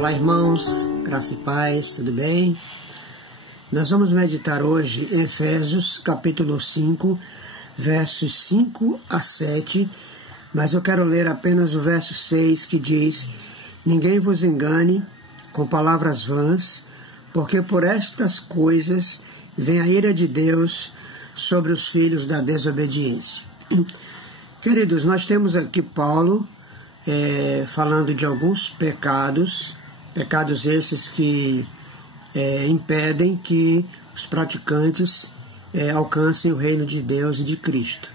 Olá, irmãos, graça e paz, tudo bem? Nós vamos meditar hoje em Efésios capítulo 5, versos 5 a 7, mas eu quero ler apenas o verso 6 que diz: Ninguém vos engane com palavras vãs, porque por estas coisas vem a ira de Deus sobre os filhos da desobediência. Queridos, nós temos aqui Paulo falando de alguns pecados esses que impedem que os praticantes alcancem o reino de Deus e de Cristo.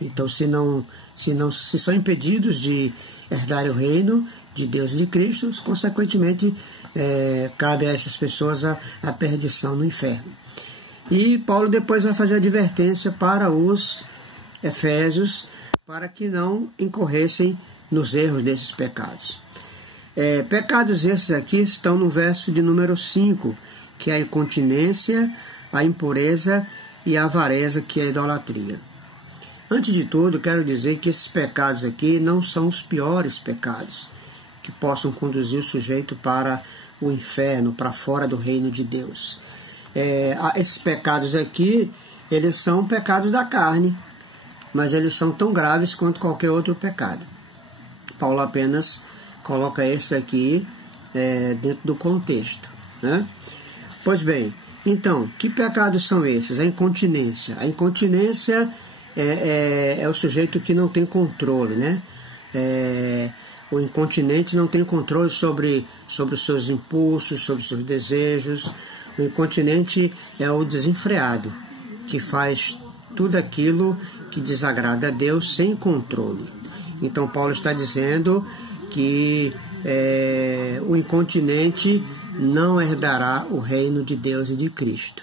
Então, se são impedidos de herdar o reino de Deus e de Cristo, consequentemente, cabe a essas pessoas a perdição no inferno. E Paulo depois vai fazer advertência para os efésios, para que não incorressem nos erros desses pecados. Pecados esses aqui estão no verso de número 5, que é a incontinência, a impureza e a avareza, que é a idolatria. Antes de tudo, quero dizer que esses pecados aqui não são os piores pecados que possam conduzir o sujeito para o inferno, para fora do reino de Deus. Esses pecados aqui, eles são pecados da carne, mas eles são tão graves quanto qualquer outro pecado. Paulo apenas coloca esse aqui dentro do contexto, né? Pois bem, então, que pecados são esses? A incontinência. A incontinência é o sujeito que não tem controle, né? O incontinente não tem controle sobre os seus impulsos, sobre os seus desejos. O incontinente é o desenfreado, que faz tudo aquilo que desagrada a Deus sem controle. Então Paulo está dizendo que o incontinente não herdará o reino de Deus e de Cristo.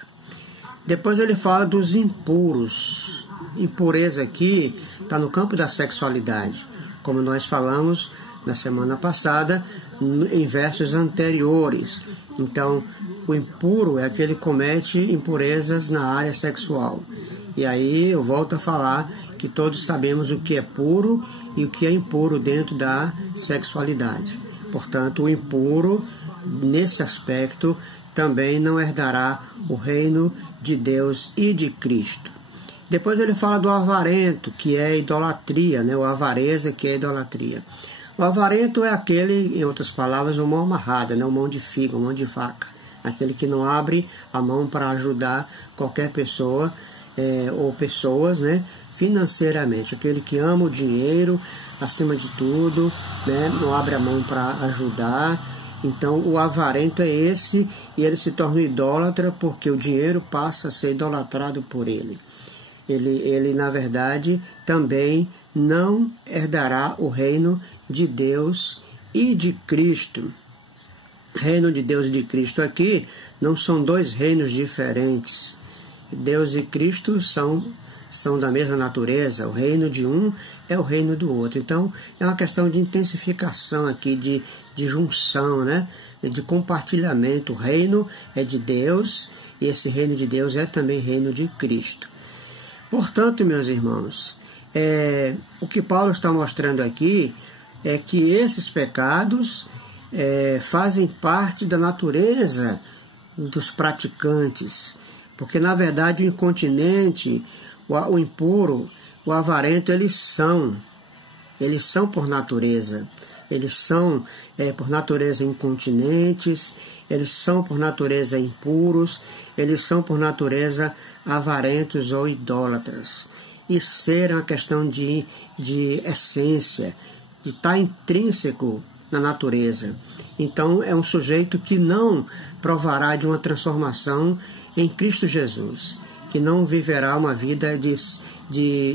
Depois ele fala dos impuros. Impureza aqui está no campo da sexualidade, como nós falamos na semana passada, em versos anteriores. Então, o impuro é aquele que comete impurezas na área sexual. E aí eu volto a falar que todos sabemos o que é puro e o que é impuro dentro da sexualidade. Portanto, o impuro, nesse aspecto, também não herdará o reino de Deus e de Cristo. Depois ele fala do avarento, que é idolatria, né? O avareza, que é idolatria. O avarento é aquele, em outras palavras, uma mão amarrada, né? Uma mão de figa, uma mão de faca. Aquele que não abre a mão para ajudar qualquer pessoa ou pessoas, né? Financeiramente. Aquele que ama o dinheiro acima de tudo, né? Não abre a mão para ajudar. Então, o avarento é esse, e ele se torna idólatra porque o dinheiro passa a ser idolatrado por ele. Ele, na verdade, também não herdará o reino de Deus e de Cristo. Reino de Deus e de Cristo aqui não são dois reinos diferentes. Deus e Cristo são da mesma natureza. O reino de um é o reino do outro. Então, é uma questão de intensificação aqui, de junção, né? De compartilhamento. O reino é de Deus e esse reino de Deus é também reino de Cristo. Portanto, meus irmãos, o que Paulo está mostrando aqui é que esses pecados fazem parte da natureza dos praticantes, porque, na verdade, o incontinente, o impuro, o avarento, eles são por natureza. Eles são, por natureza, incontinentes, eles são, por natureza, impuros, eles são, por natureza, avarentos ou idólatras. E ser é uma questão de essência, de estar intrínseco na natureza. Então, é um sujeito que não provará de uma transformação em Cristo Jesus, que não viverá uma vida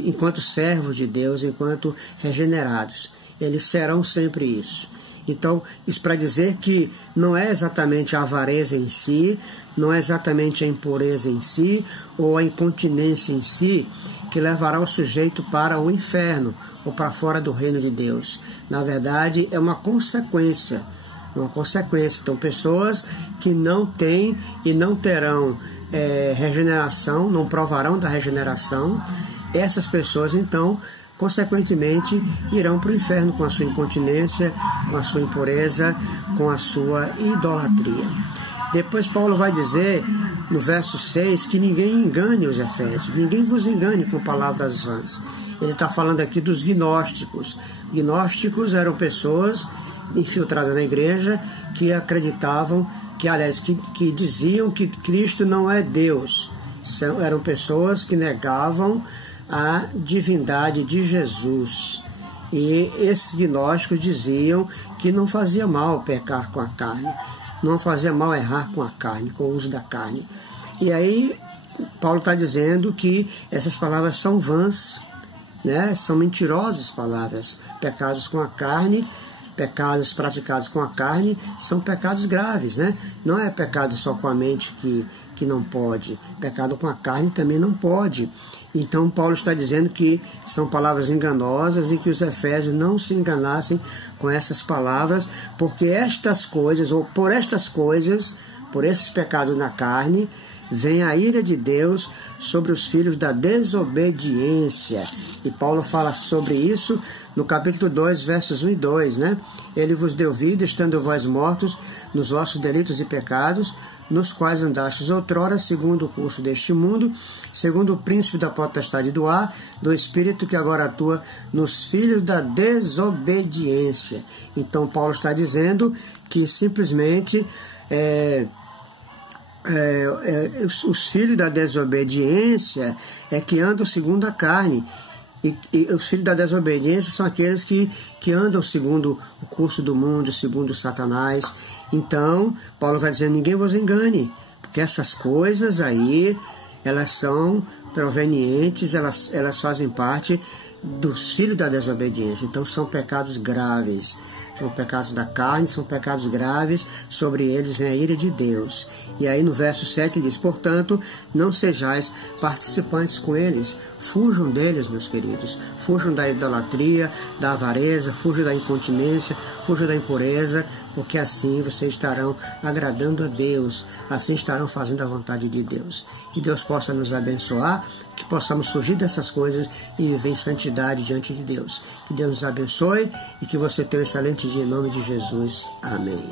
enquanto servos de Deus, enquanto regenerados. Eles serão sempre isso. Então, isso para dizer que não é exatamente a avareza em si, não é exatamente a impureza em si, ou a incontinência em si, que levará o sujeito para o inferno, ou para fora do reino de Deus. Na verdade, é uma consequência. Então, pessoas que não têm e não terão regeneração, não provarão da regeneração, essas pessoas, então, consequentemente irão para o inferno com a sua incontinência, com a sua impureza, com a sua idolatria. Depois Paulo vai dizer, no verso 6, que ninguém engane os efésios, ninguém vos engane com palavras vãs. Ele está falando aqui dos gnósticos. Gnósticos eram pessoas infiltradas na igreja que acreditavam, que diziam que Cristo não é Deus. Eram pessoas que negavam a divindade de Jesus. E esses gnósticos diziam que não fazia mal pecar com a carne, não fazia mal errar com a carne, com o uso da carne. E aí Paulo está dizendo que essas palavras são vãs, né? São mentirosas palavras. Pecados com a carne, pecados praticados com a carne são pecados graves, né? Não é pecado só com a mente que não pode, pecado com a carne também não pode. Então Paulo está dizendo que são palavras enganosas e que os efésios não se enganassem com essas palavras, porque estas coisas, ou por estas coisas, por esses pecados na carne, vem a ira de Deus sobre os filhos da desobediência. E Paulo fala sobre isso no capítulo 2, versos 1 e 2, né? Ele vos deu vida, estando vós mortos nos vossos delitos e pecados, nos quais andastes outrora, segundo o curso deste mundo, segundo o príncipe da potestade do ar, do espírito que agora atua nos filhos da desobediência. Então Paulo está dizendo que simplesmente os filhos da desobediência é que andam segundo a carne. E os filhos da desobediência são aqueles que andam segundo o curso do mundo, segundo Satanás. Então, Paulo está dizendo, ninguém vos engane, porque essas coisas aí, elas são provenientes, elas fazem parte dos filhos da desobediência. Então, são pecados graves. São pecados da carne, são pecados graves, sobre eles vem a ira de Deus. E aí no verso 7 diz, portanto, não sejais participantes com eles, fujam deles, meus queridos, fujam da idolatria, da avareza, fujam da incontinência, fujam da impureza, porque assim vocês estarão agradando a Deus, assim estarão fazendo a vontade de Deus. Que Deus possa nos abençoar, que possamos fugir dessas coisas e viver em santidade diante de Deus. Que Deus nos abençoe e que você tenha um excelente dia em nome de Jesus. Amém.